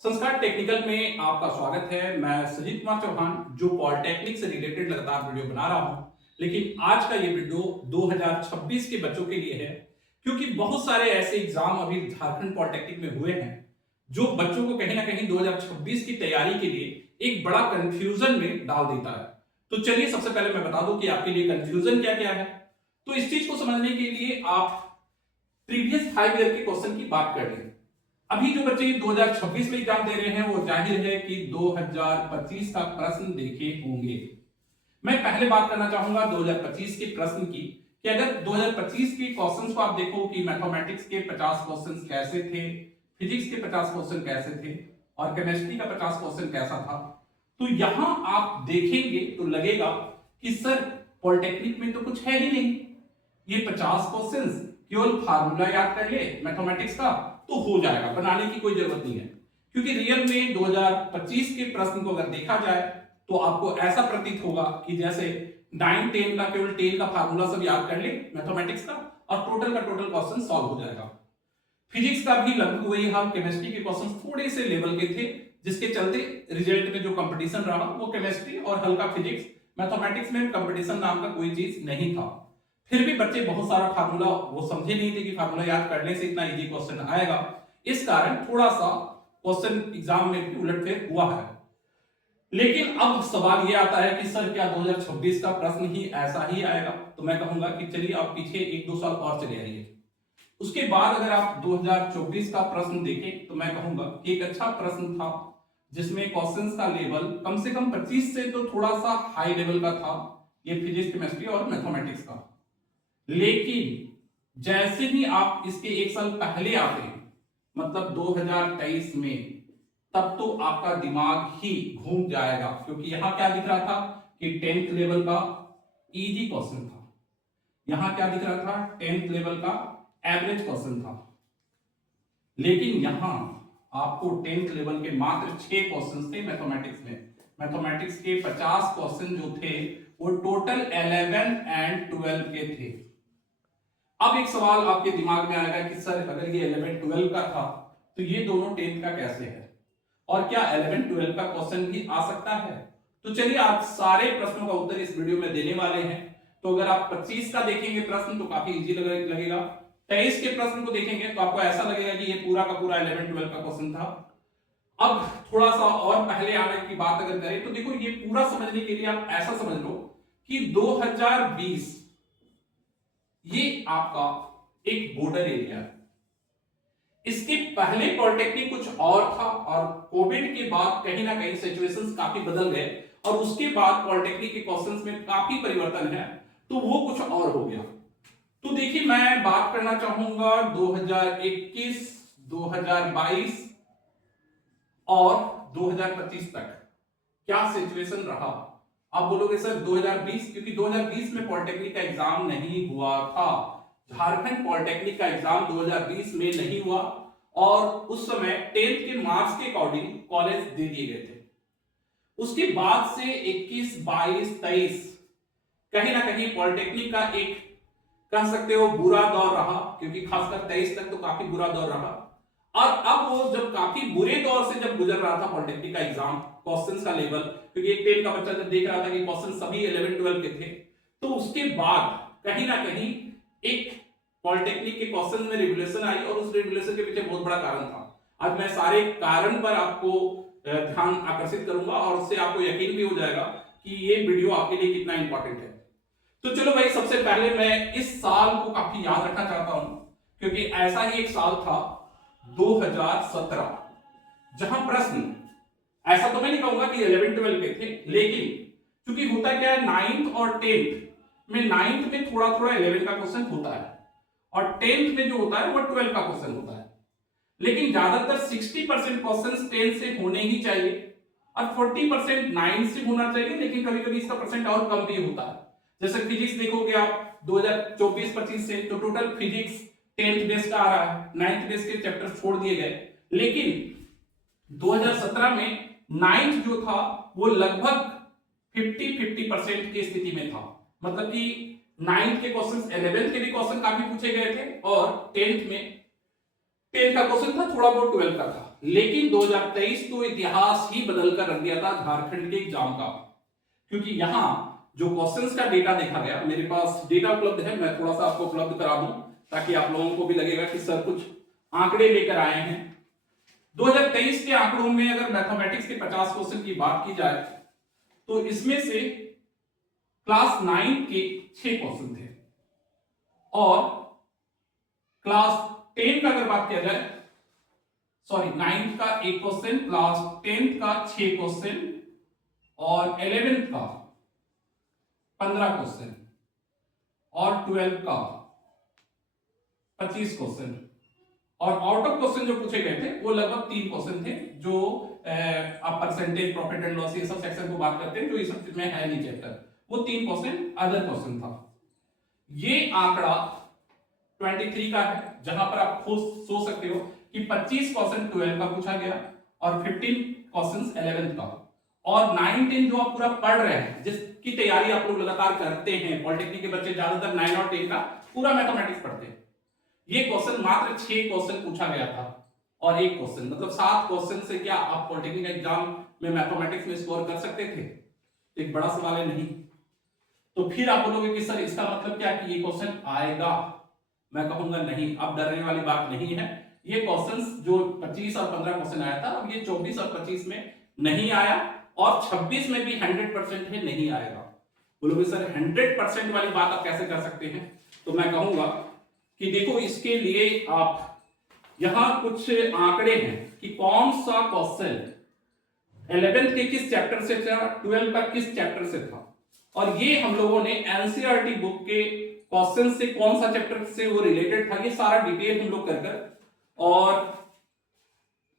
संस्कार टेक्निकल में आपका स्वागत है। मैं सजीत कुमार चौहान जो पॉलिटेक्निक से रिलेटेड लगातार वीडियो बना रहा हूं, लेकिन आज का ये वीडियो 2026 के बच्चों के लिए है क्योंकि बहुत सारे ऐसे एग्जाम अभी झारखंड पॉलिटेक्निक में हुए हैं जो बच्चों को कहीं ना कहीं 2026 की तैयारी के लिए एक बड़ा कंफ्यूजन में डाल देता है। तो चलिए सबसे पहले मैं बता दूं कि आपके लिए कंफ्यूजन क्या क्या है। तो इस चीज को समझने के लिए आप प्रीवियस 5 ईयर के क्वेश्चन की बात कर लें। अभी जो बच्चे 2026 में एग्जाम दे रहे हैं वो जाहिर है कि 2025 का प्रश्न देखे होंगे। मैं पहले बात करना चाहूंगा 2025 के प्रश्न की कि अगर 2025 के क्वेश्चंस को आप देखो कि मैथमेटिक्स के 50 क्वेश्चंस कैसे थे, फिजिक्स के 50 क्वेश्चन कैसे थे और केमिस्ट्री का 50 क्वेश्चन कैसा था, तो यहां आप देखेंगे तो लगेगा कि सर पॉलिटेक्निक में तो कुछ है ही नहीं, ये 50 क्वेश्चंस केवल फार्मूला याद कर ले मैथमेटिक्स का तो हो जाएगा, बनाने की कोई जरूरत नहीं है। क्योंकि रियल में 2025 के प्रश्न को अगर देखा जाए तो आपको ऐसा प्रतीत होगा कि जैसे 9 10 का केवल 10 का फार्मूला सब याद कर ले मैथमेटिक्स का और टोटल का टोटल क्वेश्चन सॉल्व हो जाएगा। फिजिक्स का भी लगभग वही हाल, केमिस्ट्री के क्वेश्चन थोड़े से लेवल के थे जिसके चलते रिजल्ट में जो कंपटीशन रहा वो केमिस्ट्री और हल्का फिजिक्स, मैथमेटिक्स में कंपटीशन नाम का कोई चीज नहीं था। फिर भी बच्चे बहुत सारा फार्मूला वो समझे नहीं थे कि फार्मूला याद करने से इतना इजी क्वेश्चन आएगा, इस कारण थोड़ा सा क्वेश्चन एग्जाम में भी उलटफेर हुआ है। लेकिन अब सवाल ये आता है कि सर क्या 2026 का प्रश्न ही ऐसा ही आएगा? तो मैं कहूंगा कि चलिए आप पीछे 1-2 साल और चले आइए। उसके बाद अगर आप 2024 का प्रश्न देखें तो मैं कहूंगा कि एक अच्छा प्रश्न था जिसमें क्वेश्चंस का लेवल कम से कम 25 से तो थोड़ा सा हाई लेवल का था, ये फिजिक्स, केमिस्ट्री और मैथमेटिक्स का। लेकिन जैसे ही आप इसके एक साल पहले आते हैं, मतलब 2023 में, तब तो आपका दिमाग ही घूम जाएगा क्योंकि यहां क्या दिख रहा था कि 10th लेवल का इजी क्वेश्चन था, यहां क्या दिख रहा था 10th लेवल का एवरेज क्वेश्चन था। लेकिन यहां आपको 10th लेवल के मात्र 6 क्वेश्चन थे मैथमेटिक्स में। मैथमेटिक्स के 50 क्वेश्चन जो थे वो टोटल 11 एंड 12 के थे। अब एक सवाल आपके दिमाग में आएगा कि सर अगर ये 11-12 का था तो ये दोनों 10th का कैसे है और क्या 11-12 का क्वेश्चन भी आ सकता है? तो चलिए आप सारे प्रश्नों का उत्तर इस वीडियो में देने वाले हैं। तो अगर आप 25 का देखेंगे प्रश्न तो काफी इजी लगेगा, 23 के प्रश्न को देखेंगे तो आपको ऐसा लगेगा कि ये पूरा का पूरा 11-12 का क्वेश्चन था। अब थोड़ा सा और पहले आने की बात अगर करें तो देखो ये पूरा समझने के लिए आप ऐसा समझ लो कि 2020 ये आपका एक बॉर्डर एरिया है। इसके पहले पॉलिटेक्निक कुछ और था और कोविड के बाद कहीं ना कहीं सिचुएशंस काफी बदल गए और उसके बाद पॉलिटेक्निक के क्वेश्चंस में काफी परिवर्तन है, तो वो कुछ और हो गया। तो देखिए मैं बात करना चाहूंगा 2021, 2022 और 2025 तक क्या सिचुएशन रहा। आप बोलोगे सर 2020, क्योंकि 2020 में पॉलिटेक्निक का एग्जाम नहीं हुआ था, झारखंड पॉलिटेक्निक का एग्जाम 2020 में नहीं हुआ और उस समय 10th के मार्क्स के अकॉर्डिंग कॉलेज दे दिए गए थे। उसके बाद से 21, 22, 23 कहीं ना कहीं पॉलिटेक्निक का एक कह सकते हो बुरा दौर रहा, क्योंकि खासकर 23 तक तो काफी बुरा दौर रहा। और अब वो जब काफी बुरे दौर से जब गुजर रहा था पॉलिटेक्निक का एग्जाम, क्वेश्चंस का लेवल, क्योंकि एक 10 का बच्चा जब देख रहा था कि क्वेश्चन सभी 11-12 के थे, तो उसके बाद कहीं ना कहीं एक पॉलिटेक्निक के क्वेश्चन में रिवोल्यूशन आई और उस रिवोल्यूशन के पीछे बहुत बड़ा कारण था। आज मैं सारे कारण पर आपको ध्यान आकर्षित करूंगा और उससे आपको यकीन भी हो जाएगा कि ये वीडियो आपके लिए कितना इंपॉर्टेंट है। तो चलो भाई, सबसे पहले मैं इस साल को काफी याद रखना चाहता हूं क्योंकि ऐसा ही एक साल था 2017, जहां प्रश्न ऐसा तो मैं नहीं कहूंगा कि 11-12 के थे, लेकिन क्योंकि होता क्या है 9th और 10th में, 9th में थोड़ा थोड़ा 11 का क्वेश्चन होता है और 10th में जो होता है वो 12 का क्वेश्चन होता है। लेकिन ज्यादातर 60% क्वेश्चन 10 से होने ही चाहिए और 40% 9 से होना चाहिए, लेकिन कभी कभी इसका परसेंट और कम भी होता है। जैसे फिजिक्स देखोगे आप 2024-25 से, तो टोटल फिजिक्स 10th बेस का आ रहा है, 9th बेस के चैप्टर छोड़ दिए गए। लेकिन 2017 में 9th जो था वो लगभग 50% की स्थिति में था, मतलब कि 9th के क्वेश्चंस 11th के भी क्वेश्चन काफी पूछे गए थे और 10th में 10th का क्वेश्चन था थोड़ा बहुत 12 का था। लेकिन 2023 तो इतिहास ही बदल कर रख दिया था झारखंड के एग्जाम का, क्योंकि यहां जो क्वेश्चंस का डेटा देखा गया, मेरे पास डेटा उपलब्ध है, मैं थोड़ा सा आपको उपलब्ध करा दूं ताकि आप लोगों को भी लगेगा कि सर कुछ आंकड़े लेकर आए हैं। 2023 के आंकड़ों में अगर मैथमेटिक्स के 50 क्वेश्चन की बात की जाए तो इसमें से क्लास 9 के 6 क्वेश्चन थे, और क्लास 10 का अगर बात किया जाए, सॉरी 9th का एक क्वेश्चन, क्लास 10th का 6 क्वेश्चन और 11th का 15 क्वेश्चन और 12th का 25 क्वेश्चन, और आउट ऑफ क्वेश्चन जो पूछे गए थे वो लगभग 3 क्वेश्चन थे, जो आप परसेंटेज, प्रॉफिट एंड लॉस, ये सब सेक्शन को बात करते हैं, जो इस सब में है नहीं चैप्टर, वो 3 क्वेश्चन अदर क्वेश्चन था। ये आंकड़ा 23 का है, जहां पर आप खुद सोच सकते हो कि 25 क्वेश्चन 12 का पूछा गया और 15 क्वेश्चन 11 का, और 9 10 जो आप पूरा पढ़ रहे हैं, जिसकी तैयारी आप लोग लगातार करते हैं, पॉलिटेक्निक के बच्चे ज्यादातर 9 और 10 का पूरा मैथमेटिक्स पढ़ते हैं, ये क्वेश्चन मात्र 6 क्वेश्चन पूछा गया था और एक क्वेश्चन, मतलब 7 क्वेश्चन से क्या आप पॉलिटेक्निक एग्जाम में मैथमेटिक्स में स्कोर कर सकते थे? एक बड़ा सवाल है, नहीं। तो फिर आप बोलोगे कि सर इसका मतलब क्या कि ये क्वेश्चन आएगा? मैं कहूंगा नहीं, अब डरने वाली बात नहीं है। ये क्वेश्चंस जो 25 और 15 क्वेश्चन आया था, अब ये 24 और 25 में नहीं आया, और 26 में भी 100% है, नहीं आएगा। बोलोगे सर 100% वाली बात आप कैसे कर सकते हैं? तो मैं कहूंगा कि देखो, इसके लिए आप यहां कुछ आंकड़े हैं कि कौन सा क्वेश्चन 11th के किस चैप्टर से था, 12 का किस चैप्टर से था, और ये हम लोगों ने एनसीईआरटी बुक के क्वेश्चन से कौन सा चैप्टर से वो रिलेटेड था, ये सारा डिटेल हम लोग कर और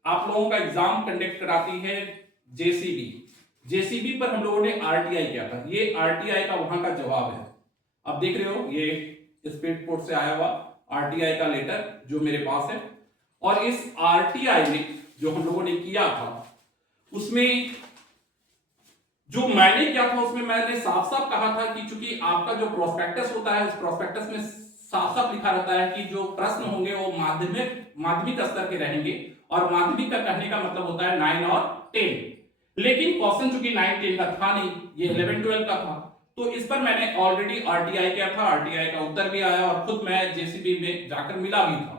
आप लोगों का एग्जाम कंडक्ट कराती है जेसीबी पर हम लोगों ने आरटीआई किया था। ये आरटीआई का वहां का जवाब है, आप देख रहे हो, ये स्पीड पोर्ट से आया हुआ आरटीआई का लेटर जो मेरे पास है, और इस आरटीआई में जो हम लोगों ने किया था, उसमें जो मैंने किया था, उसमें मैंने साफ साफ कहा था कि चूंकि आपका जो प्रोस्पेक्टस होता है, उस प्रोस्पेक्टस में साफ साफ लिखा रहता है कि जो प्रश्न होंगे वो माध्यमिक स्तर के रहेंगे, और माध्यमिक का कहने का मतलब होता है 9 और 10। लेकिन क्वेश्चन चूंकि 9 10 का था नहीं, ये 11 12 का था, तो इस पर मैंने ऑलरेडी आरटीआई किया था, आरटीआई का उत्तर भी आया, और खुद मैं जेसीबी में जाकर मिला भी था।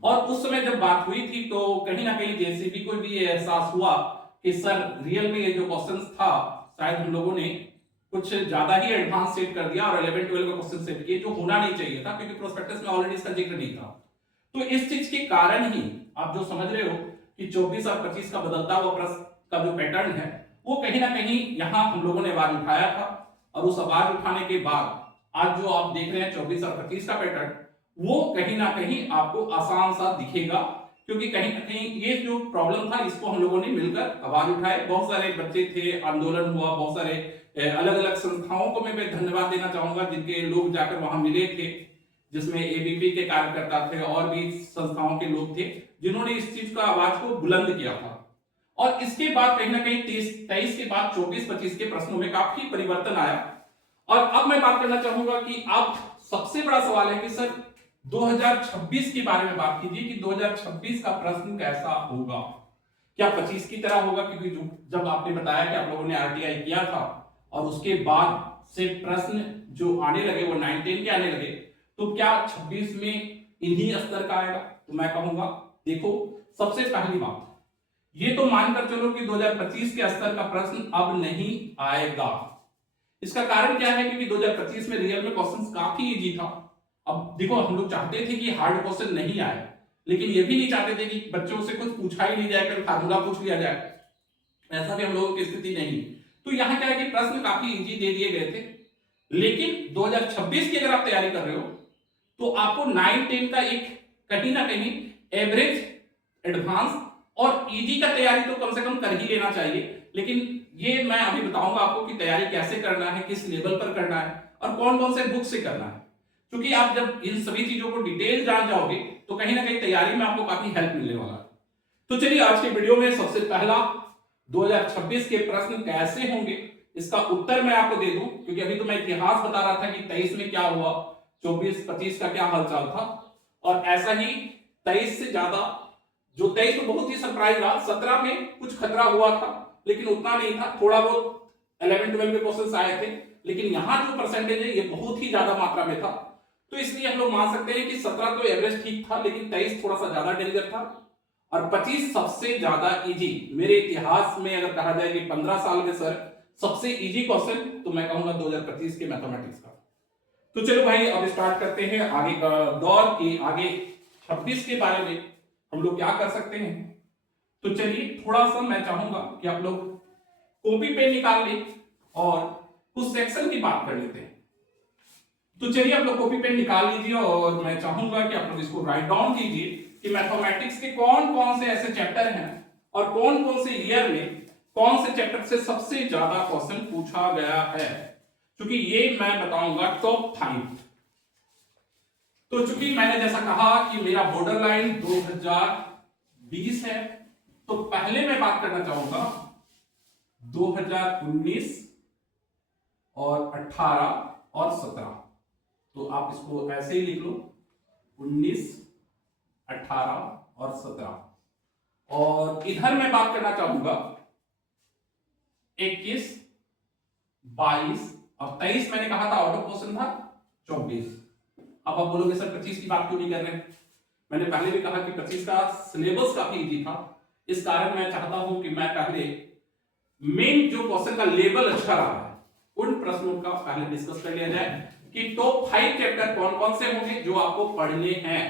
और उस समय जब बात हुई थी तो कहीं ना कहीं जेसीबी को भी ये एहसास हुआ कि सर रियल में ये जो क्वेश्चंस था, शायद हम लोगों ने कुछ ज्यादा ही एडवांस सेट कर दिया और 11 12 का क्वेश्चन सेट किए, जो होना नहीं चाहिए था, क्योंकि प्रोस्पेक्टस में ऑलरेडी इसका जिक्र नहीं था। तो इस चीज के कारण ही आप जो समझ रहे हो कि 24 और 25 का बदलता हुआ प्रश्न का जो पैटर्न है, वो कहीं ना कहीं यहां हम लोगों ने आवाज उठाया था, और उस आवाज उठाने के बाद आज जो आप देख रहे हैं 24 और 25 का पैटर्न, वो कहीं ना कहीं आपको आसान सा दिखेगा, क्योंकि कहीं ना कहीं ये जो प्रॉब्लम था, इसको हम लोगों ने मिलकर आवाज उठाए, बहुत सारे बच्चे थे, आंदोलन हुआ, बहुत सारे अलग अलग संस्थाओं को मैं धन्यवाद देना चाहूंगा, जिनके लोग जाकर वहां मिले थे, जिसमें एबीपी के कार्यकर्ता थे और भी संस्थाओं के लोग थे, जिन्होंने इस चीज का आवाज को बुलंद किया था। और इसके बाद कहीं ना कहीं 23 के बाद 24-25 के प्रश्नों में काफी परिवर्तन आया। और अब मैं बात करना चाहूंगा कि अब सबसे बड़ा सवाल है कि सर 2026 के बारे में बात कीजिए कि 2026 का प्रश्न कैसा होगा, क्या 25 की तरह होगा? क्योंकि जब आपने बताया कि आप लोगों ने आरटीआई किया था और उसके बाद से प्रश्न जो आने लगे वो 9 10 के आने लगे, तो क्या 26 में इन्हीं स्तर का आएगा? तो मैं कहूंगा देखो, सबसे पहली बात ये तो मानकर चलो कि 2025 के स्तर का प्रश्न अब नहीं आएगा। इसका कारण क्या है? क्योंकि 2025 में रियल में क्वेश्चन काफी इजी था। अब देखो, हम लोग चाहते थे कि हार्ड क्वेश्चन नहीं आए, लेकिन ये भी नहीं चाहते थे कि बच्चों से कुछ पूछा ही नहीं जाए, कभी फार्मूला पूछ लिया जाए, ऐसा भी हम लोगों की स्थिति नहीं। तो यहाँ क्या है कि प्रश्न काफी इजी दे दिए गए थे, लेकिन 2026 की अगर आप तैयारी कर रहे हो तो आपको 9 10 का एक कहीं ना कहीं एवरेज, एडवांस और इजी का तैयारी तो कम से कम कर ही लेना चाहिए। लेकिन ये मैं अभी बताऊंगा आपको कि तैयारी कैसे करना है, किस लेवल पर करना है और कौन कौन से बुक से करना है, क्योंकि आप जब इन सभी चीजों को डिटेल जान जाओगे तो कहीं ना कहीं तैयारी में आपको काफी हेल्प मिलने वाला है। तो चलिए आज के वीडियो में सबसे पहला 2026 के प्रश्न कैसे होंगे इसका उत्तर मैं आपको दे दूं, क्योंकि अभी तो मैं इतिहास बता रहा था कि 23 में क्या हुआ, 24 25 का क्या हालचाल था, और ऐसा ही 23 से ज्यादा जो 23 में बहुत ही सरप्राइज रहा, 17 में कुछ खतरा हुआ था लेकिन उतना नहीं था, थोड़ा बहुत 11-12 के क्वेश्चंस आए थे, लेकिन यहां जो परसेंटेज है ये बहुत ही ज्यादा मात्रा में था। तो इसलिए हम लोग मान सकते हैं कि 17 तो एवरेज ठीक था, लेकिन 23 थोड़ा सा ज्यादा डेंजर था और 25 सबसे ज्यादा इजी। मेरे इतिहास में अगर कहा जाए कि 15 साल में सर सबसे इजी क्वेश्चन, तो मैं कहूंगा 2025 के मैथमेटिक्स का। तो चलो भाई अब स्टार्ट करते हैं आगे का दौर की। आगे 26 के बारे में हम लोग क्या कर सकते हैं, तो चलिए थोड़ा सा मैं चाहूंगा कि आप लोग कॉपी पेन निकाल लें और कुछ सेक्शन की बात कर लेते हैं। तो चलिए आप लोग कॉपी पेन निकाल लीजिए और मैं चाहूंगा कि आप लोग इसको राइट डाउन कीजिए कि मैथमेटिक्स के कौन कौन से ऐसे चैप्टर हैं और कौन कौन से ईयर में कौन से चैप्टर से सबसे ज्यादा क्वेश्चन पूछा गया है, क्योंकि ये मैं बताऊंगा टॉप 5। तो चूंकि मैंने जैसा कहा कि मेरा बॉर्डर लाइन 2020 है, तो पहले मैं बात करना चाहूंगा 2019 और 18 और 17। तो आप इसको ऐसे ही लिख लो 19, 18 और 17। और इधर मैं बात करना चाहूंगा 21, 22 और 23 मैंने कहा था आउट ऑफ क्वेश्चन था 24। अब आप बोलोगे सर 25 की बात क्यों नहीं कर रहे हैं? मैंने पहले भी कहा कि 25 का सिलेबस काफी इजी था, इस कारण मैं चाहता हूं कि मैं पहले मेन जो क्वेश्चन का लेवल अच्छा रहा है उन प्रश्नों का पहले डिस्कस कर लिया जाए कि टॉप 5 चैप्टर कौन कौन से होंगे जो आपको पढ़ने हैं।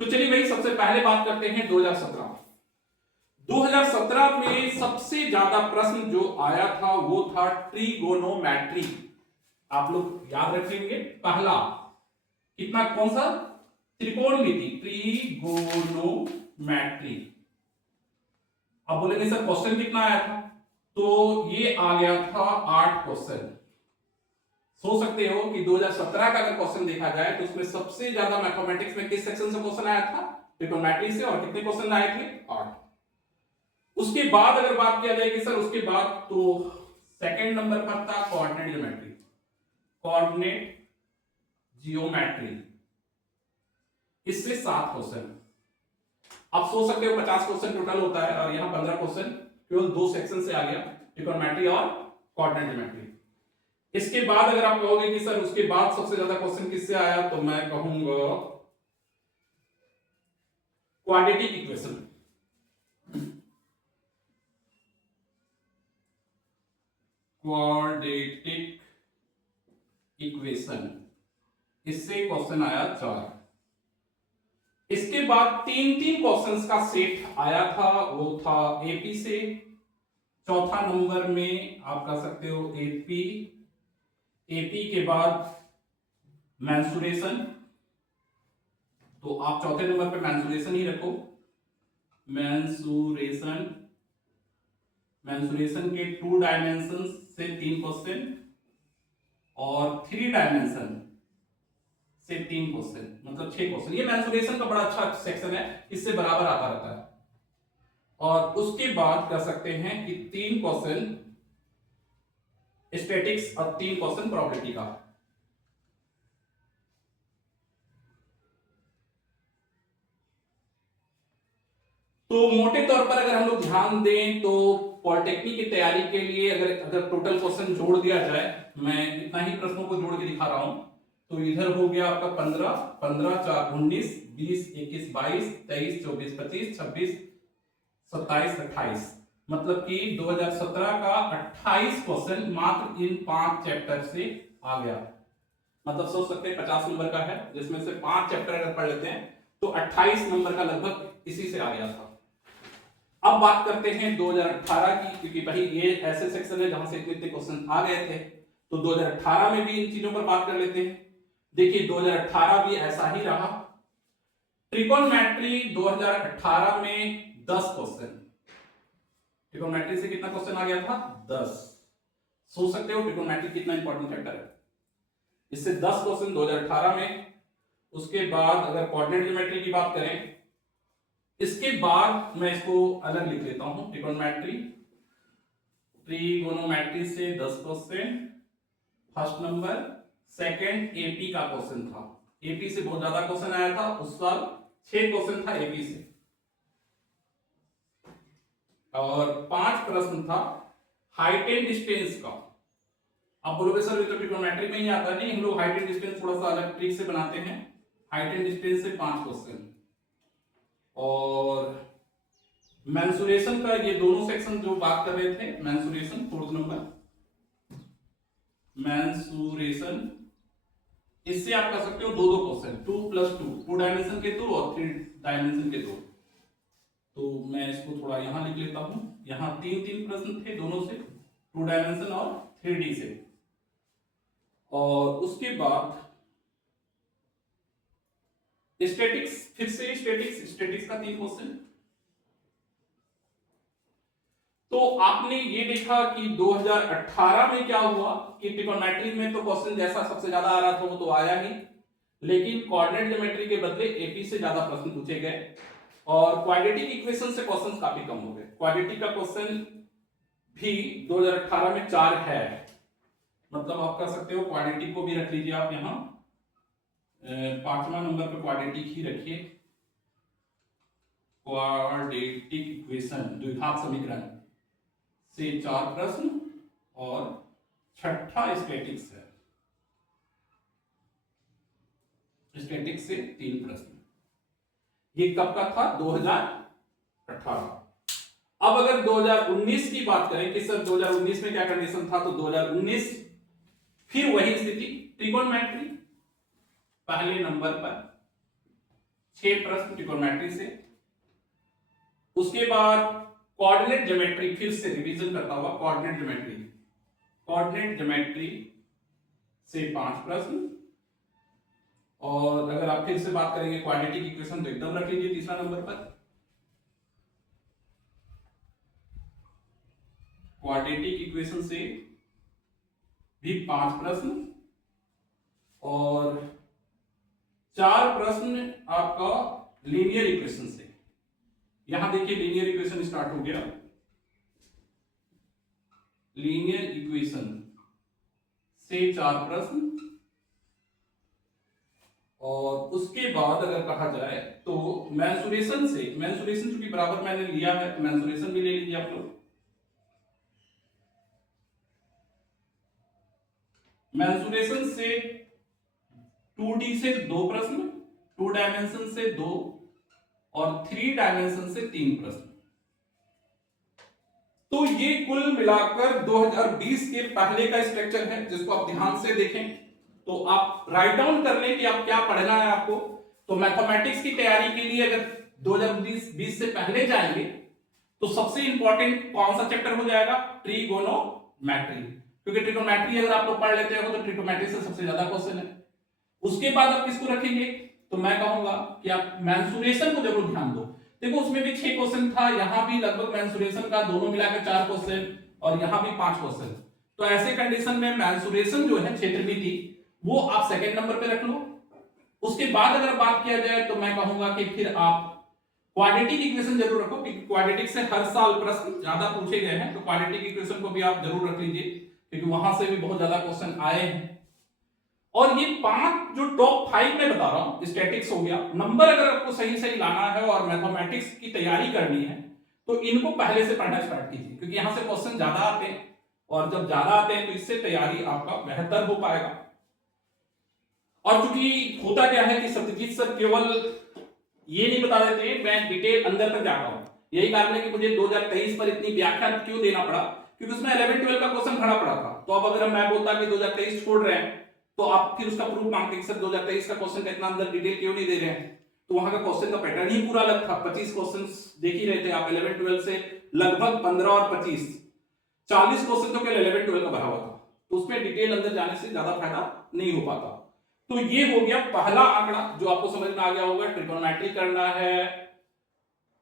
तो चलिए भाई सबसे पहले बात करते हैं 2017। 2017 में सबसे ज्यादा प्रश्न जो आया था वो था ट्रिगोनोमेट्री। आप लोग याद रखेंगे पहला कितना, कौन सा, त्रिकोणमिति, ट्रिगोनोमेट्री। अब बोलेंगे सर क्वेश्चन कितना आया था, तो ये आ गया था 8 क्वेश्चन। सोच सकते हो कि 2017 का अगर क्वेश्चन देखा जाए तो उसमें सबसे ज्यादा मैथमेटिक्स में किस सेक्शन से क्वेश्चन आया था, ट्रिगोनोमेट्री से, और कितने क्वेश्चन आए थे, 8। उसके बाद अगर बात किया जाए कि सर उसके बाद, तो सेकंड नंबर पर था कोऑर्डिनेट ज्योमेट्री, कोऑर्डिनेट जियोमेट्री, इससे 7 क्वेश्चन। आप सोच सकते हो 50 क्वेश्चन टोटल होता है और यहां 15 क्वेश्चन केवल 2 सेक्शन से आ गया, ट्रिगोनोमेट्री और कोऑर्डिनेट ज्योमेट्री। इसके बाद अगर आप कहोगे कि सर उसके बाद सबसे ज्यादा क्वेश्चन किससे आया, तो मैं कहूंगा क्वाड्रेटिक इक्वेशन। क्वाड्रेटिक इक्वेशन, इससे क्वेश्चन आया 4। इसके बाद 3-3 क्वेश्चंस का सेट आया था, वो था एपी से। चौथा नंबर में आप कह सकते हो एपी, एपी के बाद मेंसुरेशन, तो आप चौथे नंबर पे मेंसुरेशन ही रखो। मेंसुरेशन, मेंसुरेशन के 2 डायमेंशन से 3 क्वेश्चन और 3 डायमेंशन से 3 क्वेश्चन, मतलब 6 क्वेश्चन। ये मेंसुरेशन का बड़ा अच्छा सेक्शन है, इससे बराबर आता रहता है। और उसके बाद कर सकते हैं कि 3 क्वेश्चन स्टैटिक्स और 3 क्वेश्चन प्रोबेबिलिटी का। तो मोटे तौर पर अगर हम लोग ध्यान दें तो पॉलिटेक्निक की तैयारी के लिए अगर टोटल क्वेश्चन जोड़ दिया जाए, मैं इतना ही प्रश्नों को जोड़ के दिखा रहा हूं, तो इधर हो गया आपका 15, 15 4 19, 20 21 22 23 24 25 26 27 28, मतलब कि 2017 का 28 क्वेश्चन मात्र इन 5 चैप्टर से आ गया। मतलब सोच सकते हैं 50 नंबर का है, जिसमें से 5 चैप्टर अगर पढ़ लेते हैं तो 28 नंबर का लगभग इसी से आ गया था। अब बात करते हैं 2018 की, क्योंकि भाई ये ऐसे सेक्शन है जहां से इतने क्वेश्चन आ गए थे, तो 2018 में भी इन चीजों पर बात कर लेते हैं। देखिए 2018 भी ऐसा ही रहा। ट्रिगोनोमेट्री 2018 में 10 क्वेश्चन, ट्रिगोनोमेट्री से कितना क्वेश्चन आ गया था, 10। सोच सकते हो ट्रिगोनोमेट्री कितना इंपॉर्टेंट फैक्टर है, इससे 10 क्वेश्चन 2018 में। उसके बाद अगर कोऑर्डिनेट ज्योमेट्री की बात करें, इसके बाद मैं इसको अलग लिख लेता हूं, ट्रिगोनोमेट्री, ट्रिगोनोमेट्री से 10 question first number. Second AP का क्वेश्चन था, एपी से बहुत ज्यादा क्वेश्चन आया था उस साल, 6 क्वेश्चन था एपी से। और 5 प्रश्न था हाइट एंड डिस्टेंस का। आप बोलोगे सर ये तो ट्रिग्नोमेट्री में ही आता है। नहीं, हम लोग हाइट एंड डिस्टेंस थोड़ा सा अलग ट्रिक से बनाते हैं। हाइट एंड डिस्टेंस से 5 क्वेश्चन, और मेंसुरेशन का ये दोनों सेक्शन जो बात कर रहे थे, मेंसुरेशन 4th नंबर, मेंसुरेशन, इससे आप कर सकते हो 2-2 क्वेश्चन, 2+2, 2 डायमेंशन के 2 और 3 डायमेंशन के 2। तो मैं इसको थोड़ा यहां लिख लेता हूं। यहां 3-3 प्रश्न थे दोनों से, 2 डायमेंशन और 3D से। और उसके बाद स्टैटिक्स, फिर से स्टैटिक्स का 3 क्वेश्चन। तो आपने ये देखा कि 2018 में क्या हुआ कि ट्रिगोनोमेट्री में तो क्वेश्चन जैसा सबसे ज्यादा आ रहा था वो तो आया ही, लेकिन कोऑर्डिनेट ज्योमेट्री के बदले एपी से ज्यादा प्रश्न पूछे गए और क्वाड्रेटिक इक्वेशन से क्वेश्चन काफी कम हो गए। क्वाड्रेटिक का क्वेश्चन भी 2018 में 4 है, मतलब आप कर सकते हो क्वाड्रेटिक को भी रख लीजिए आप यहां, 5वां नंबर पे क्वाड्रेटिक ही रखिए। क्वाड्रेटिक इक्वेशन, द्विघात समीकरण से 4 प्रश्न और 6ठा स्टैटिक्स है, स्टैटिक्स से 3 प्रश्न। ये कब का था? 2018। अब अगर 2019 की बात करें कि सर 2019 में क्या कंडीशन था, तो 2019 फिर वही स्थिति, ट्रिगोनोमेट्री पहले नंबर पर 6 प्रश्न ट्रिगोनोमेट्री से। उसके बाद कोऑर्डिनेट ज्योमेट्री, फिर से रिवीजन करता हुआ कोऑर्डिनेट ज्योमेट्री से 5 प्रश्न। और अगर आप फिर से बात करेंगे क्वाड्रेटिक इक्वेशन तो एकदम रख लीजिए तीसरा नंबर पर, क्वाड्रेटिक इक्वेशन से भी 5 प्रश्न और 4 प्रश्न आपका लीनियर इक्वेशन से। यहां देखिए लीनियर इक्वेशन स्टार्ट हो गया, लीनियर इक्वेशन से 4 प्रश्न। और उसके बाद अगर कहा जाए तो मेंसुरेशन से, मेंसुरेशन चूंकि बराबर मैंने लिया है तो मेंसुरेशन भी ले लीजिए आप लोग। मेंसुरेशन से 2D से 2 प्रश्न, 2 डायमेंशन से 2 और 3 डायमेंशन से 3 प्रश्न। तो ये कुल मिलाकर 2020 के पहले का स्ट्रक्चर है, जिसको आप ध्यान से देखें तो आप राइट डाउन कर लें कि आप क्या पढ़ना है आपको। तो मैथमेटिक्स की तैयारी के लिए अगर 2020 से पहले जाएंगे तो सबसे इंपॉर्टेंट कौन सा चैप्टर हो जाएगा? ट्रिगोनोमेट्री, क्योंकि ट्रिगोनोमेट्री अगर आप लोग पढ़ लेते हो तो ट्रिगोनोमेट्री से सबसे ज्यादा क्वेश्चन है। उसके बाद आप किसको रखेंगे? तो मैं कहूंगा कि आप मेंसुरेशन को जरूर ध्यान दो। देखो उसमें भी 6 क्वेश्चन था, यहां भी लगभग मेंसुरेशन का दोनों मिलाकर 4 क्वेश्चन और यहां भी 5 क्वेश्चन। तो ऐसे कंडीशन में मेंसुरेशन जो है क्षेत्रमिति वो आप सेकंड नंबर पे रख लो। उसके बाद अगर बात किया जाए तो मैं कहूंगा कि फिर आप क्वाड्रेटिक इक्वेशन जरूर रखो, क्योंकि क्वाड्रेटिक से हर साल प्रश्न ज्यादा पूछे गए हैं, तो क्वाड्रेटिक इक्वेशन को भी आप जरूर रख लीजिए क्योंकि वहां से भी बहुत ज्यादा क्वेश्चन आए हैं। और ये 5 जो टॉप 5 में बता रहा हूं, स्टैटिक्स हो गया, नंबर अगर आपको सही सही लाना है और मैथमेटिक्स की तैयारी करनी है तो इनको पहले से पढ़ना स्टार्ट कीजिए, क्योंकि यहां से क्वेश्चन ज्यादा आते हैं और जब ज्यादा आते हैं तो इससे तैयारी आपका बेहतर हो पाएगा। और चूंकि होता क्या है कि सत्यजीत सर केवल ये नहीं बता देते, मैं डिटेल अंदर तक जाता हूं। यही कारण है कि मुझे 2023 पर इतनी व्याख्या क्यों देना पड़ा, क्योंकि उसमें 11-12 का क्वेश्चन खड़ा पड़ा था। तो अब अगर मैं बोलता कि 2023 छोड़ रहे हैं तो आप फिर उसका प्रूफ मांगते कि सर 2023 का क्वेश्चन का इतना अंदर डिटेल क्यों नहीं दे रहे हैं। तो वहां का क्वेश्चन का पैटर्न ही पूरा अलग था। 25 क्वेश्चंस देख ही रहे थे आप, 11-12 से लगभग 15 और 25 40 क्वेश्चन तो केवल 11-12 का भरा हुआ था। तो उसमें डिटेल अंदर जाने से ज्यादा फायदा नहीं हो पाता। तो ये हो गया पहला आंकड़ा जो आपको समझ में आ गया होगा। ट्रिगोनोमेट्री करना है,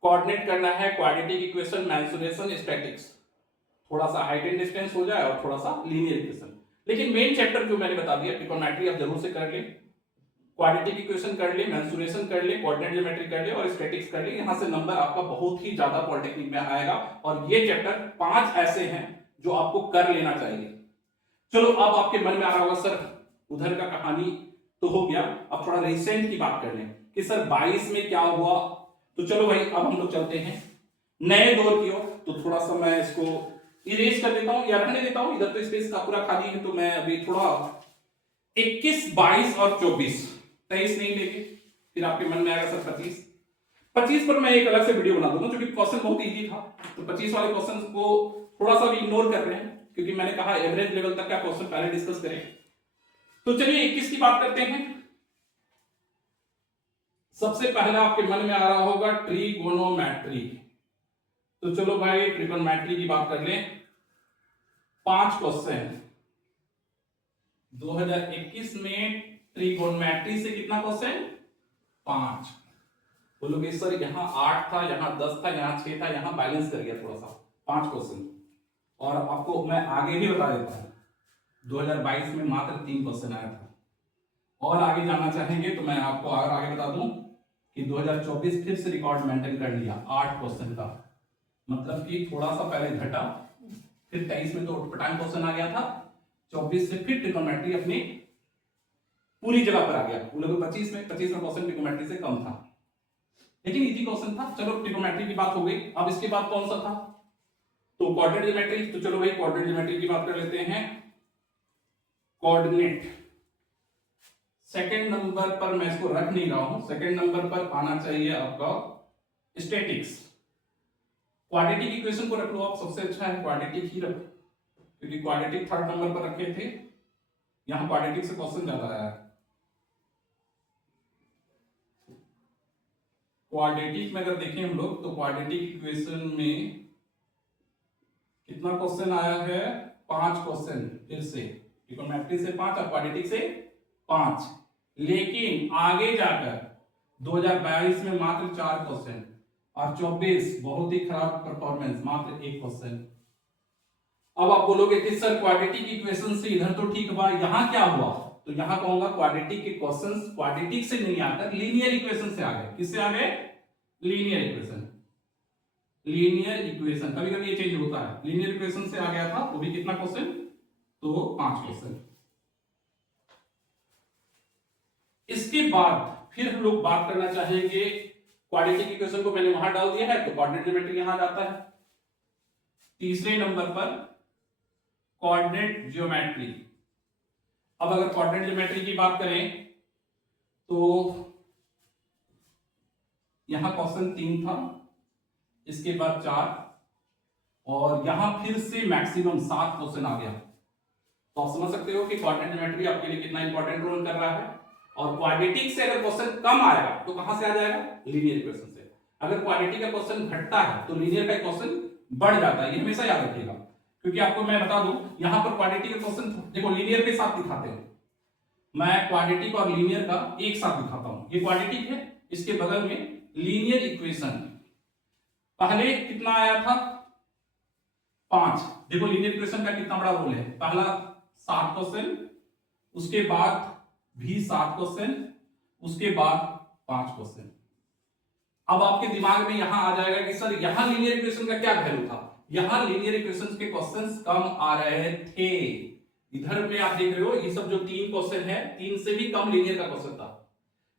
कोऑर्डिनेट करना है, क्वाड्रेटिक इक्वेशन, मेंसुरेशन, स्टैटिक्स, थोड़ा सा हाइट एंड डिस्टेंस हो जाए और थोड़ा सा लीनियर इक्वेशन। लेकिन मेन चैप्टर जो मैंने बता दिया, ट्रिगोनोमेट्री आप जरूर से कर ले, क्वाड्रेटिक इक्वेशन कर ले, मेंसुरेशन कर ले, कोऑर्डिनेट ज्योमेट्री कर ले और स्टैटिक्स कर ले। यहां से नंबर आपका बहुत ही ज्यादा पॉलिटेक्निक में आएगा। और ये चैप्टर 5 ऐसे हैं जो आपको कर लेना चाहिए। चलो अब आपके मन में आ रहा होगा सर उधर का कहानी तो हो गया, अब थोड़ा रिसेंट की बात कर लें कि सर 22 में क्या हुआ। तो चलो भाई अब हम लोग चलते हैं नए दौर की ओर। तो थोड़ा सा मैं इसको इरेज कर देता हूं या रहने देता हूं, इधर तो स्पेस का पूरा खाली है, तो मैं अभी थोड़ा 21, 22 और 24, 23 नहीं लेके, फिर आपके मन में आएगा सर 25 पर मैं एक अलग से वीडियो बना दूंगा, क्योंकि क्वेश्चन बहुत इजी था, तो 25 वाले क्वेश्चन को थोड़ा सा भी इग्नोर कर रहे हैं, क्योंकि मैंने कहा एवरेज लेवल तक का क्वेश्चन पहले डिस्कस करें। तो चलिए 21 की बात करते हैं। सबसे पहला आपके मन में आ रहा होगा ट्रिगोनोमेट्री, तो चलो भाई ट्रिगोनोमेट्री की बात कर लें। 5 क्वेश्चन 2021 में ट्रिगोनोमेट्री से कितना क्वेश्चन? 5। बोलोगे सर यहाँ 8 था, यहाँ 10 था, यहाँ 6 था, यहाँ बैलेंस कर गया थोड़ा सा, 5 क्वेश्चन। और आपको मैं आगे भी बता देता हूँ, 2022 में मात्र 3 क्वेश्चन आया था। और आगे जाना चाहेंगे तो मैं आपको आगे बता दूं कि 2024 फिर से रिकॉर्ड मेंटेन कर लिया 8 क्वेश्चन का, मतलब कि थोड़ा सा पहले घटा, फिर 23 में तो पटांग क्वेश्चन आ गया था, 24 से फिर ट्रिगोनोमेट्री अपनी पूरी जगह पर आ गया। वो लोग 25 में क्वेश्चन ट्रिगोनोमेट्री से कम था, लेकिन इजी क्वेश्चन था। चलो ट्रिगोनोमेट्री की बात हो गई। अब इसके बाद कौन सा था? तो कोऑर्डिनेट ज्योमेट्री। तो चलो भाई कोऑर्डिनेट ज्योमेट्री की बात कर लेते हैं। कोऑर्डिनेट सेकंड नंबर पर मैं इसको रख नहीं रहा हूं, सेकंड नंबर पर आना चाहिए आपका स्टैटिक्स। क्वाड्रेटिक इक्वेशन को रख लो आप, सबसे अच्छा है क्वाड्रेटिक ही रखो, क्योंकि क्वाड्रेटिक थर्ड नंबर पर रखे थे, यहां क्वाड्रेटिक से क्वेश्चन ज्यादा आया है। क्वाड्रेटिक में अगर देखें हम लोग तो क्वाड्रेटिक इक्वेशन में कितना क्वेश्चन आया है? 5 क्वेश्चन, फिर से ट्रिगोनोमेट्री से 5 और क्वाड्रेटिक से 5। लेकिन आगे जाकर 2022 में मात्र 4 क्वेश्चन और 24 बहुत ही खराब परफॉर्मेंस, मात्र 1 क्वेश्चन। अब आप बोलोगे कि सर क्वाड्रेटिक इक्वेशन से इधर तो ठीक हुआ, यहां क्या हुआ? तो यहां कहूंगा क्वाड्रेटिक के क्वेश्चंस क्वाड्रेटिक से नहीं आकर लीनियर इक्वेशन से आ गए। किससे आ गए? Linear equation. लीनियर इक्वेशन कभी कभी ये चेंज होता है, लीनियर इक्वेशन से आ गया था, वो भी कितना क्वेश्चन? तो 5 क्वेश्चन। इसके बाद फिर हम लोग बात करना चाहेंगे, क्वाड्रेटिक इक्वेशन को मैंने वहां डाल दिया है, तो कोऑर्डिनेट ज्योमेट्री यहां जाता है। तीसरे नंबर पर कोऑर्डिनेट ज्योमेट्री। अब अगर कोऑर्डिनेट ज्योमेट्री की बात करें तो यहां क्वेश्चन 3 था, इसके बाद 4, और यहां फिर से मैक्सिमम 7 क्वेश्चन आ गया। तो आप समझ सकते हो कि कोऑर्डिनेट ज्योमेट्री आपके लिए कितना इंपॉर्टेंट रोल कर रहा है। और क्वाड्रेटिक से अगर क्वेश्चन कम आएगा तो कहां से आ जाएगा? लीनियर इक्वेशन से। अगर क्वाड्रेटिक का क्वेश्चन घटता है तो लीनियर का क्वेश्चन बढ़ जाता है, ये हमेशा याद रखिएगा। क्योंकि आपको मैं बता दूं, यहां पर क्वाड्रेटिक का क्वेश्चन देखो लीनियर के साथ दिखाते हैं, मैं क्वाड्रेटिक और लीनियर का एक साथ दिखाता हूं। ये क्वाड्रेटिक है, इसके बगल में लीनियर इक्वेशन। पहले कितना आया था? 5। देखो लीनियर इक्वेशन का कितना बड़ा रोल है। पहला 7 क्वेश्चन, उसके बाद भी 7 क्वेश्चन, उसके बाद 5 क्वेश्चन। अब आपके दिमाग में यहां आ जाएगा कि सर यहां लीनियर इक्वेशन का क्या वैल्यू था? यहां लीनियर इक्वेशन के क्वेश्चंस कम आ रहे थे। इधर में आप देख रहे हो ये सब जो 3 क्वेश्चन है, 3 से भी कम लीनियर का क्वेश्चन था।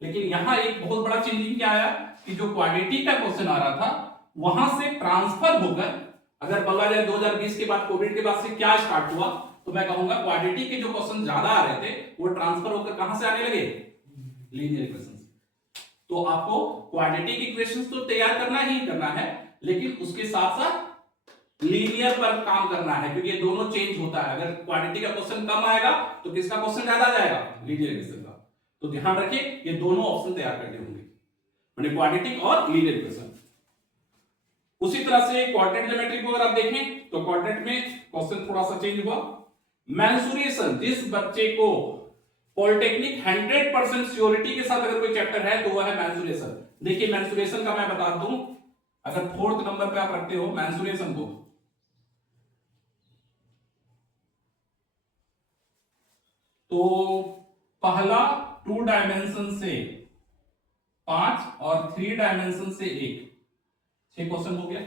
लेकिन यहां एक बहुत बड़ा चेंजिंग क्या आया कि जो क्वाड्रेटिक का क्वेश्चन आ रहा था वहां से ट्रांसफर होकर, अगर बोला जाए 2020 के बाद कोविड के बाद से क्या स्टार्ट हुआ, तो मैं कहूंगा क्वाड्रेटिक के जो क्वेश्चन ज्यादा आ रहे थे वो ट्रांसफर होकर कहां से आने लगे? Linear equation. तो आपको क्वाड्रेटिक इक्वेशंस तो तैयार करना ही करना है, लेकिन उसके साथ साथ लीनियर पर काम करना है, क्योंकि ये दोनों चेंज होता है। अगर क्वाड्रेटिक का क्वेश्चन कम आएगा तो किसका क्वेश्चन ज्यादा जाएगा? लीनियर इक्वेशन का। तो ध्यान रखिए ये दोनों ऑप्शन तैयार करने होंगे, माने क्वाड्रेटिक और लीनियर इक्वेशन। उसी तरह से कोऑर्डिनेट ज्योमेट्री को अगर आप देखें तो कोऑर्डिनेट में क्वेश्चन थोड़ा सा चेंज हुआ। मेंसुरेशन, जिस बच्चे को पॉलिटेक्निक 100% श्योरिटी के साथ अगर कोई चैप्टर है तो वह है मेंसुरेशन। देखिए मेंसुरेशन का मैं बता दूं, अगर 4th नंबर पे आप रखते हो मेंसुरेशन को, तो पहला 2 डायमेंशन से 5 और 3 डायमेंशन से 1, 6 क्वेश्चन हो गया।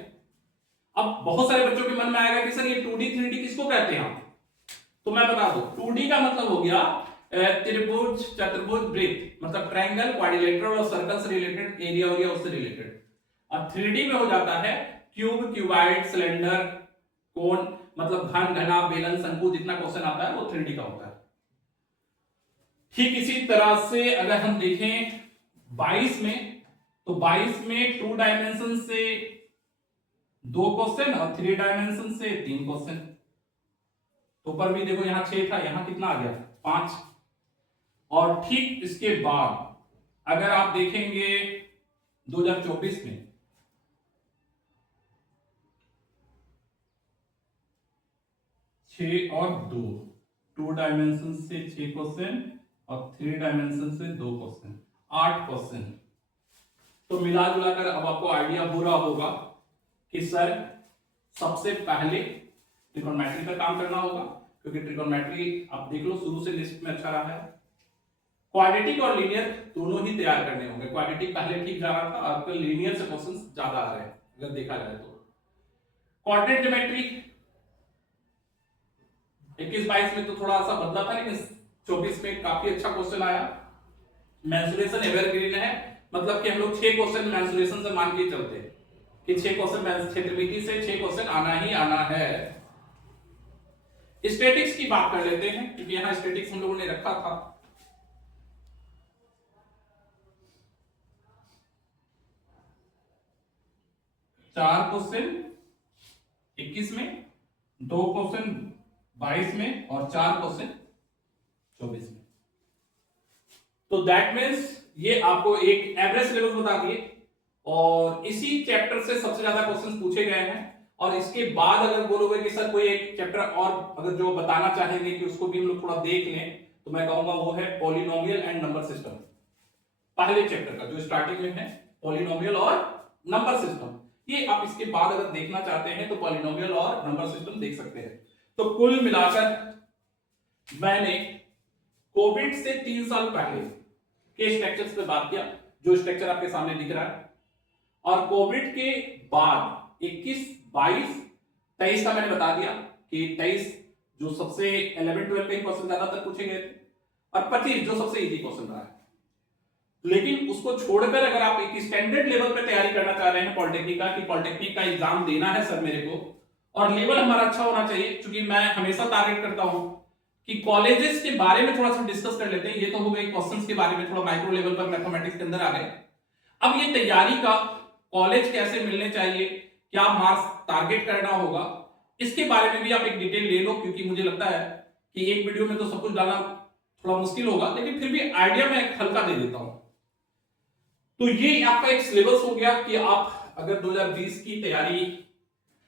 अब बहुत सारे बच्चों के मन में आएगा कि सर ये 2D 3D किसको कहते हैं आप? तो मैं बता दूं, 2D का मतलब हो गया त्रिभुज, चतुर्भुज, वृत्त, मतलब ट्रायंगल, क्वाड्रिलेटरल और सर्कल से रिलेटेड, एरिया उससे रिलेटेड। और 3D में हो जाता है क्यूब, क्यूबाइड, सिलेंडर, कोन, मतलब घन, घना, बेलन, शंकु, जितना क्वेश्चन आता है वो 3D का होता है। ठीक इसी तरह से अगर हम देखें 22 में, तो 22 में 2 डायमेंशन से 2 क्वेश्चन और 3 डायमेंशन से 3 क्वेश्चन। तो ऊपर भी देखो यहां 6 था, यहां कितना आ गया 5। और ठीक इसके बाद अगर आप देखेंगे 2024 में, छह और 2 डायमेंशन से 6 क्वेश्चन और 3 डायमेंशन से 2 क्वेश्चन, 8 क्वेश्चन। तो मिला जुलाकर अब आपको आइडिया हो रहा होगा कि सर सबसे पहले ट्रिगोनोमेट्री पर काम करना होगा, क्योंकि ट्रिगोनोमेट्री आप देख लो शुरू से लिस्ट में अच्छा रहा है। क्वाड्रेटिक और लीनियर दोनों ही तैयार करने होंगे। क्वाड्रेटिक पहले ठीक जा रहा था, आपको लीनियर से क्वेश्चंस ज्यादा आ रहे हैं अगर देखा जाए तो। कोऑर्डिनेट ज्योमेट्री 21-22 में तो थोड़ा सा बदला था, लेकिन 24 में काफी अच्छा क्वेश्चन आया। मेंसुरेशन एवरग्रीन है, मतलब कि हम लोग 6 क्वेश्चन मेंसुरेशन से मान के चलते हैं कि 6 क्वेश्चन क्षेत्रमिति से 6 क्वेश्चन आना ही आना है। स्टैटिक्स की बात कर लेते हैं, क्योंकि यहां स्टैटिक्स हम लोगों ने रखा था। चार क्वेश्चन 21 में, 2 क्वेश्चन 22 में और 4 क्वेश्चन 24 में। तो दैट मीन्स ये आपको एक एवरेज सिलेबस बता दिए, और इसी चैप्टर से सबसे ज्यादा क्वेश्चंस पूछे गए हैं। और इसके बाद अगर बोलोगे कि सर कोई एक चैप्टर और अगर जो बताना चाहेंगे कि उसको भी हम लोग थोड़ा देख लें, तो मैं कहूंगा वो है पॉलिनोमियल एंड नंबर सिस्टम। पहले चैप्टर का जो स्टार्टिंग में है पॉलिनोमियल और नंबर सिस्टम, ये आप इसके बाद अगर देखना चाहते हैं तो पॉलिनोमियल और नंबर सिस्टम देख सकते हैं। तो कुल मिलाकर मैंने कोविड से 3 साल पहले के स्ट्रक्चर्स पे बात किया, जो स्ट्रक्चर आपके सामने दिख रहा है। और कोविड के बाद 21, 22, 23 का मैंने बता दिया कि 23 जो सबसे 11-12 के क्वेश्चन ज्यादातर पूछे गए थे, और 25 जो सबसे इजी क्वेश्चन रहा है। लेकिन उसको छोड़कर अगर आप एक स्टैंडर्ड लेवल पे तैयारी करना चाह रहे हैं पॉलिटेक्निक का, कि पॉलिटेक्निक का एग्जाम देना है सर मेरे को, और लेवल हमारा अच्छा होना चाहिए, क्योंकि मैं हमेशा टारगेट करता हूं कि कॉलेजेस के बारे में थोड़ा सा डिस्कस कर लेते हैं। ये तो हो गए क्वेश्चंस के बारे में, थोड़ा माइक्रो लेवल पर मैथमेटिक्स के अंदर आ गए। अब ये तैयारी का कॉलेज कैसे मिलने चाहिए, क्या मार्क्स टारगेट करना होगा, इसके बारे में भी आप एक डिटेल ले लो, क्योंकि मुझे लगता है कि एक वीडियो में तो सब कुछ डालना थोड़ा मुश्किल होगा, लेकिन फिर भी आइडिया मैं एक हल्का दे देता हूं। तो ये आपका एक सिलेबस हो गया कि आप अगर 2020 की तैयारी,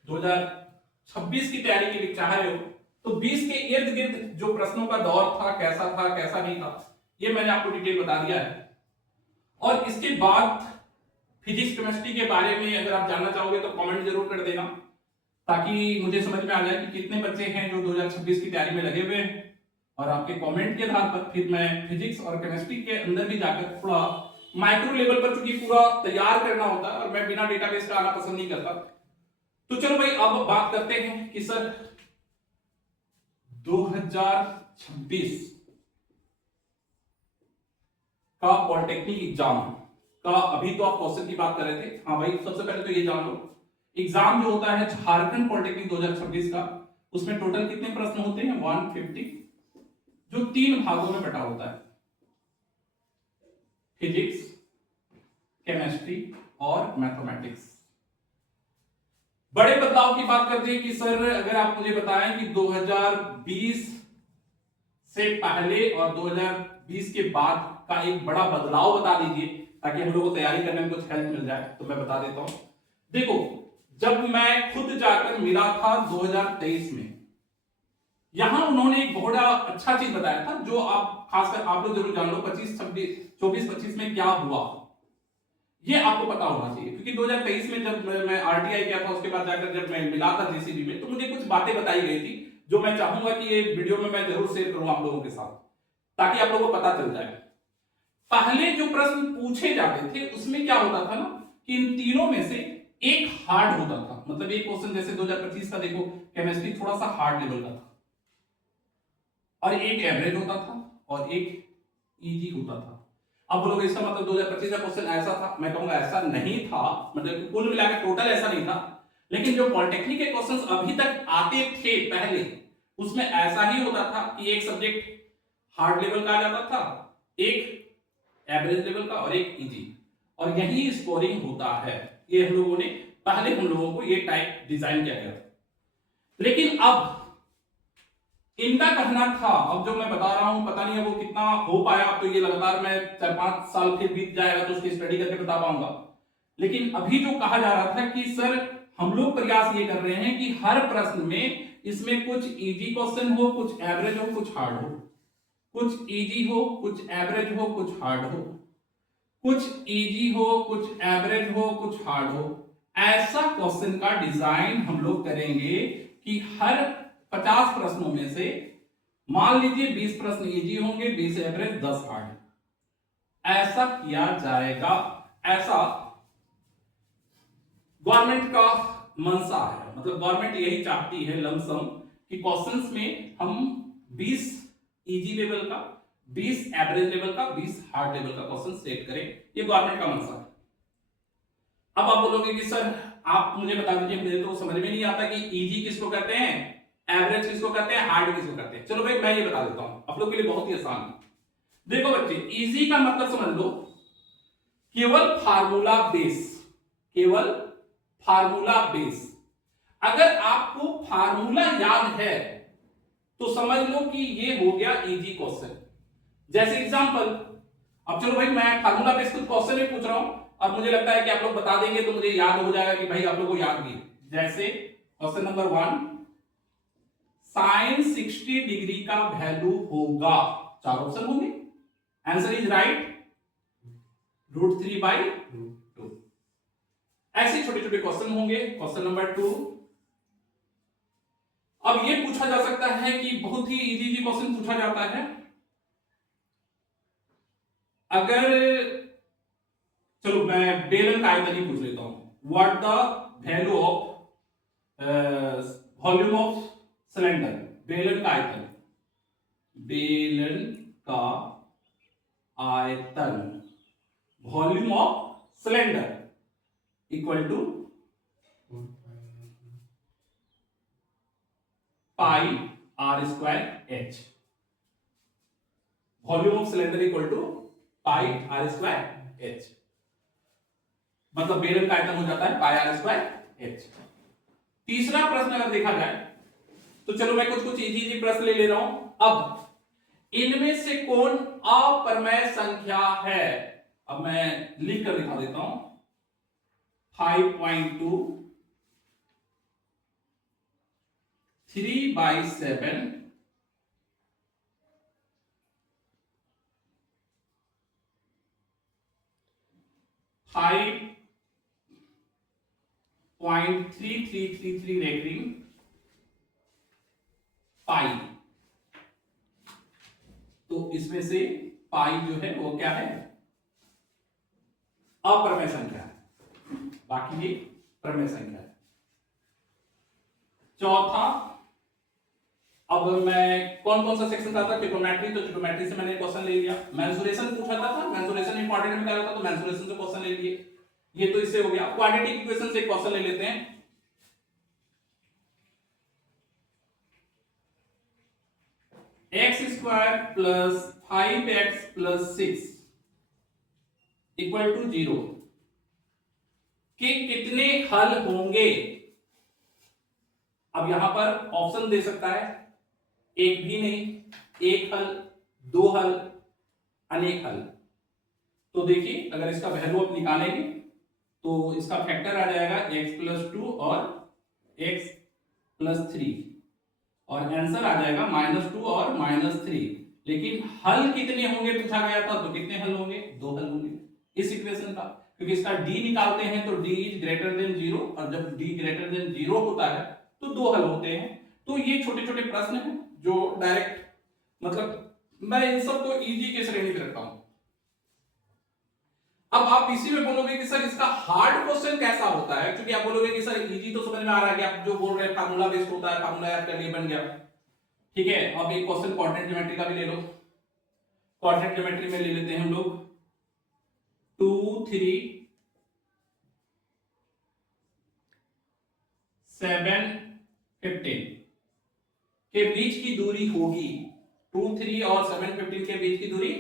2026 की तैयारी के लिए चाह रहे हो, तो 20 के इर्द गिर्द जो प्रश्नों का दौर था, कैसा नहीं था, ये मैंने आपको डिटेल बता दिया है। और इसके बाद फिजिक्स केमिस्ट्री के बारे में अगर आप जानना चाहोगे तो कमेंट जरूर कर देना, ताकि मुझे समझ में आ जाए कि कितने बच्चे हैं जो 2026 की तैयारी में लगे हुए हैं। और आपके कमेंट के आधार पर फिर मैं फिजिक्स और केमिस्ट्री के अंदर भी जाकर थोड़ा माइक्रो लेवल पर, चूंकि पूरा तैयार करना होता है और मैं बिना डेटाबेस का आना पसंद नहीं करता। तो चलो भाई अब बात करते हैं कि सर 2026 का पॉलिटेक्निक एग्जाम का, अभी तो आप क्वेश्चन की बात कर रहे थे, हाँ भाई सबसे पहले तो ये जान लो, एग्जाम जो होता है झारखंड पॉलिटेक्निक 2026 का, उसमें टोटल कितने प्रश्न होते हैं 150, जो 3 भागों में बटा होता है, फिजिक्स, केमिस्ट्री और मैथमेटिक्स। बड़े बदलाव की बात करते हैं कि सर अगर आप मुझे बताएं कि 2020 से पहले और 2020 के बाद का एक बड़ा बदलाव बता दीजिए, ताकि हम लोगों को तैयारी करने में कुछ हेल्प मिल जाए, तो मैं बता देता हूं। देखो, जब मैं खुद जाकर मिला था 2023 में, यहां उन्होंने एक बहुत अच्छा चीज बताया था, जो आप खासकर आप लोग जरूर जान लो, 24-25 में क्या हुआ, ये आपको पता होना चाहिए। क्योंकि 2023 में जब मैं आरटीआई किया था, उसके बाद जाकर जब मैं मिला था जेसीबी में, तो मुझे कुछ बातें बताई गई थी, जो मैं चाहूंगा कि ये वीडियो में मैं जरूर शेयर करूं आप लोगों के साथ, ताकि आप लोगों को पता चल जाए। पहले जो प्रश्न पूछे जाते थे उसमें क्या होता था ना, कि इन तीनों में से एक हार्ड होता था। मतलब एक क्वेश्चन जैसे 2025 का देखो, केमिस्ट्री थोड़ा सा हार्ड लेवल का था, और एक एवरेज होता था और एक इजी होता था। अब बोलोगे इसका मतलब 2025 का क्वेश्चन ऐसा था, मैं कहूंगा ऐसा नहीं था, मतलब कुल मिलाकर टोटल ऐसा नहीं था, लेकिन जो पॉलिटेक्निक के क्वेश्चंस अभी तक आते थे पहले, उसमें ऐसा ही होता था कि एक सब्जेक्ट हार्ड लेवल का आ जाता था, एक एवरेज लेवल का और एक इजी, और यही स्कोरिंग होता है। ये हम लोगों ने पहले हम लोगों को ये टाइप डिजाइन किया गया था। लेकिन अब इनका कहना था, अब जो मैं बता रहा हूं पता नहीं है वो कितना हो पाया, अब तो ये लगातार मैं 4-5 साल फिर बीत जाएगा तो उसकी स्टडी करके बता पाऊंगा। लेकिन अभी जो कहा जा रहा था कि सर हम लोग प्रयास ये कर रहे हैं कि हर प्रश्न में इसमें कुछ इजी क्वेश्चन हो, कुछ एवरेज हो, कुछ हार्ड हो, कुछ इजी हो, कुछ एवरेज हो, कुछ हार्ड हो, कुछ इजी हो, कुछ एवरेज हो, कुछ हार्ड हो। ऐसा क्वेश्चन का डिजाइन हम लोग करेंगे कि हर 50 प्रश्नों में से मान लीजिए 20 प्रश्न इजी होंगे, 20 एवरेज, 10 हार्ड, ऐसा किया जाएगा। ऐसा गवर्नमेंट का मंशा है, मतलब गवर्नमेंट यही चाहती है लमसम कि क्वेश्चंस में हम 20 इजी लेवल का, 20 एवरेज लेवल का, 20 हार्ड लेवल का क्वेश्चन सेट करें। ये गवर्नमेंट का मंशा है। अब आप बोलोगे कि सर आप मुझे बता दीजिए, मुझे तो समझ में नहीं आता कि इजी किसको कहते हैं, एवरेज किसको कहते हैं, हार्ड किसको कहते हैं। चलो भाई मैं ये बता देता हूं, आप लोग के लिए बहुत ही आसान है। देखो बच्चे, इजी का मतलब समझ लो केवल फार्मूला बेस, केवल फार्मूला बेस। अगर आपको फार्मूला याद है तो समझ लो कि ये हो गया इजी क्वेश्चन। जैसे एग्जांपल, अब चलो भाई मैं फार्मूला बेस कुछ क्वेश्चन ही पूछ रहा हूं और मुझे लगता है कि आप लोग बता देंगे तो मुझे याद हो जाएगा कि भाई आप लोगों को याद भी है। जैसे क्वेश्चन नंबर 1, साइन 60 डिग्री का वैल्यू होगा, 4 ऑप्शन होंगे, आंसर इज राइट √3/2। ऐसे छोटे छोटे क्वेश्चन होंगे। क्वेश्चन नंबर 2, अब ये पूछा जा सकता है कि बहुत ही इजी क्वेश्चन पूछा जाता है, अगर चलो मैं बेलन का आयतन ही पूछ लेता हूं, what the value of volume of cylinder, बेलन का आयतन, बेलन का आयतन, volume of cylinder equal to pi R square H, volume of cylinder equal to pi R square H, मतलब बेलन का आयतन हो जाता है पाई आर स्क्वायर एच। तीसरा प्रश्न अगर देखा जाए तो चलो मैं कुछ कुछ इजी प्रश्न ले रहा हूं। अब इनमें से कौन अप्रमेय संख्या है, अब मैं लिख कर दिखा देता हूं। 5.2, 3/7, 5.3333 रेटिंग, पाई। तो इसमें से पाई जो है वो क्या है, अप्रमेय संख्या है, बाकी ये प्रमेय संख्या है। चौथा, अब मैं कौन कौन सा सेक्शन था, ट्रिगोनोमेट्री, तो ट्रिगोनोमेट्री से मैंने क्वेश्चन ले लिया। मेंसुरेशन पूछा था, मेंसुरेशन इंपॉर्टेंट में क्या था तो मेंसुरेशन से क्वेश्चन ले लिए, ये तो इससे हो गया। क्वाड्रेटिक इक्वेशन से क्वेश्चन ले लेते हैं। x² + 5x + 6 इक्वल टू 0 के कितने हल होंगे। अब यहां पर ऑप्शन दे सकता है, एक भी नहीं, एक हल, दो हल, अनेक हल। तो देखिए अगर इसका वैल्यू आप निकालेंगे तो इसका फैक्टर आ जाएगा x + 2 और x + 3 और आंसर आ जाएगा -2 और -3। लेकिन हल कितने होंगे पूछा गया था, तो कितने हल होंगे, 2 हल होंगे इस इक्वेशन का, क्योंकि इसका d निकालते हैं तो d इज ग्रेटर देन 0 और जब d ग्रेटर देन 0 होता है तो 2 हल होते हैं। तो ये छोटे छोटे प्रश्न हैं जो डायरेक्ट, मतलब मैं इन सबको इजी के श्रेणी में रखता हूं। अब आप इसी में बोलोगे कि सर इसका हार्ड क्वेश्चन कैसा होता है, क्योंकि आप बोलोगे कि सर इजी तो समझ में आ रहा है कि आप जो बोल रहे हैं फार्मूला बेस्ड होता है, फार्मूला याद कर लिए बन गया, ठीक है। अब एक क्वेश्चन कोऑर्डिनेट ज्योमेट्री का भी ले लो। कोऑर्डिनेट ज्योमेट्री में ले लेते हैं हम लोग 2 3 715 के बीच की दूरी होगी, 23 और 715 के बीच की दूरी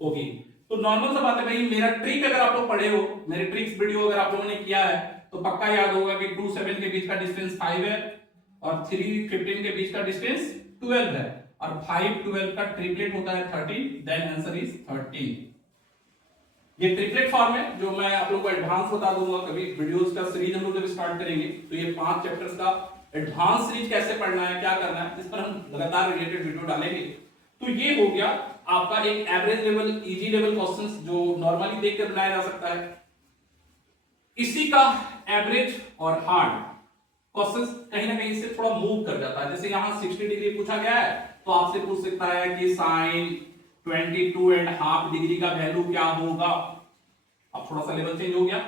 होगी। तो नॉर्मल सा बात है भाई, मेरा ट्रिक अगर आप लोग पढ़े हो, मेरे ट्रिक्स वीडियो अगर आप लोगों ने किया है तो पक्का याद होगा कि 2 7 के बीच का डिस्टेंस 5 है और 3 15 के बीच का डिस्टेंस 12 है और 5 12 का ट्रिपलेट होता है 13, देन आंसर इज 13। ये ट्रिपलेट फॉर्म है जो मैं आप लोगों को एडवांस बता दूंगा, कभी वीडियोस का सीरीज हम लोग जब स्टार्ट करेंगे तो ये 5 चैप्टर्स का एडवांस सीरीज कैसे पढ़ना है, क्या करना है, इस पर हम लगातार रिलेटेड वीडियो डालेंगे। तो ये हो गया आपका एक average level, easy level questions जो नॉर्मली देखकर बनाया जा सकता है। इसी का एवरेज और हार्ड क्वेश्चंस कहीं ना कहीं से थोड़ा मूव कर जाता है। जैसे यहां 60 डिग्री पूछा गया है तो आपसे पूछ सकता है कि साइन 22.5 डिग्री का वैल्यू क्या होगा। अब थोड़ा सा लेवल चेंज हो गया।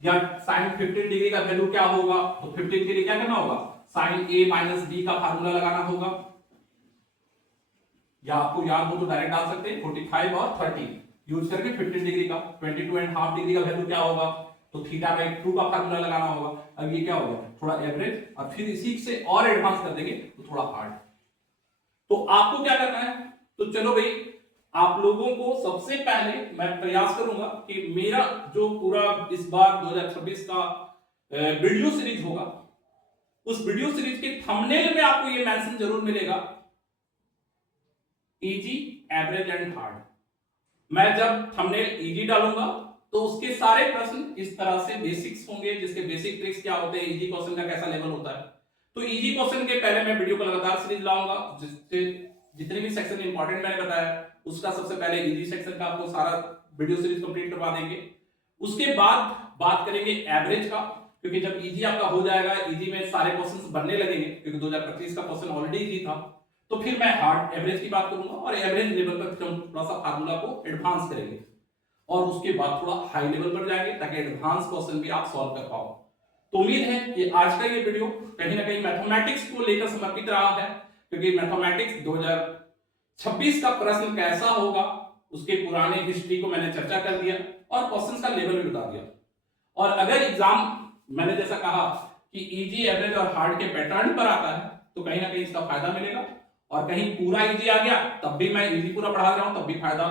या साइन 15 डिग्री का वैल्यू क्या होगा, तो 15 के लिए क्या करना होगा, साइन a माइनस b का फार्मूला लगाना होगा। या आपको याद हो तो डायरेक्ट डाल सकते हैं 45 और 30 यूज करके 15 डिग्री का 22.5 डिग्री का वैल्यू क्या होगा, तो थीटा बाई 2 का फार्मूला लगाना होगा। अब ये क्या होगा, थोड़ा एवरेज, और फिर इसी से और एडवांस कर देंगे तो थोड़ा हार्ड। तो आपको क्या करना है, तो चलो भाई आप लोगों को सबसे पहले मैं प्रयास करूंगा कि मेरा जो पूरा इस बार 2026 का वीडियो सीरीज होगा, उस वीडियो सीरीज के थंबनेल में आपको ये मेंशन जरूर मिलेगा, इजी, एवरेज एंड हार्ड। मैं जब थंबनेल इजी डालूंगा तो उसके सारे प्रश्न इस तरह से बेसिक्स होंगे, जिसके बेसिक ट्रिक्स क्या होते हैं, इजी क्वेश्चन का कैसा लेवल होता है। तो इजी क्वेश्चन के पहले मैं वीडियो को लगातार सीरीज लाऊंगा, जिससे जितने भी सेक्शन इंपॉर्टेंट मैंने बताया उसका सबसे पहले इजी सेक्शन का आपको सारा वीडियो सीरीज कंप्लीट करवा देंगे। उसके बाद बात करेंगे एवरेज का, क्योंकि जब इजी आपका हो जाएगा, इजी में सारे क्वेश्चंस बनने लगेंगे, क्योंकि 2025 का क्वेश्चन ऑलरेडी इजी था, तो फिर मैं हार्ड एवरेज की बात करूंगा और एवरेज लेवल पर फिर हम थोड़ा सा फार्मूला को एडवांस करेंगे और उसके बाद थोड़ा हाई लेवल पर जाएंगे ताकि एडवांस क्वेश्चन भी आप सॉल्व कर पाओ। तो उम्मीद है कि आज का ये वीडियो कहीं ना कहीं मैथमेटिक्स को लेकर समर्पित रहा है, क्योंकि मैथमेटिक्स 2026 का प्रश्न कैसा होगा उसके पुराने हिस्ट्री को मैंने चर्चा कर दिया और क्वेश्चंस का लेवल भी बता दिया। और अगर एग्जाम मैंने जैसा कहा कि इजी, एवरेज और हार्ड के पैटर्न पर आता है तो कहीं ना कहीं इसका फायदा मिलेगा, और कहीं पूरा इजी आ गया तब भी मैं इजी पूरा पढ़ा रहा हूं तब भी फायदा,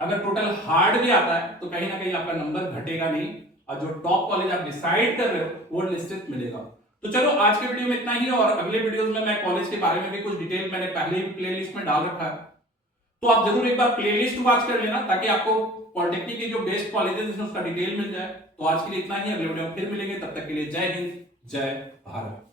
अगर टोटल हार्ड भी आता है तो कहीं ना कहीं आपका नंबर घटेगा नहीं और जो टॉप कॉलेज आप डिसाइड कर रहे हो वो निश्चित मिलेगा। तो चलो आज के वीडियो में इतना ही है, और अगले वीडियोस में मैं कॉलेज के बारे में भी कुछ डिटेल मैंने पहले ही प्लेलिस्ट में डाल रखा है, तो आप जरूर एक बार प्लेलिस्ट वॉच कर लेना ताकि आपको पॉलिटेक्निक के जो बेस्ट कॉलेजेस हैं उसका डिटेल मिल जाए। तो आज के लिए इतना ही, अगले वीडियो में फिर मिलेंगे, तब तक के लिए जय हिंद, जय भारत।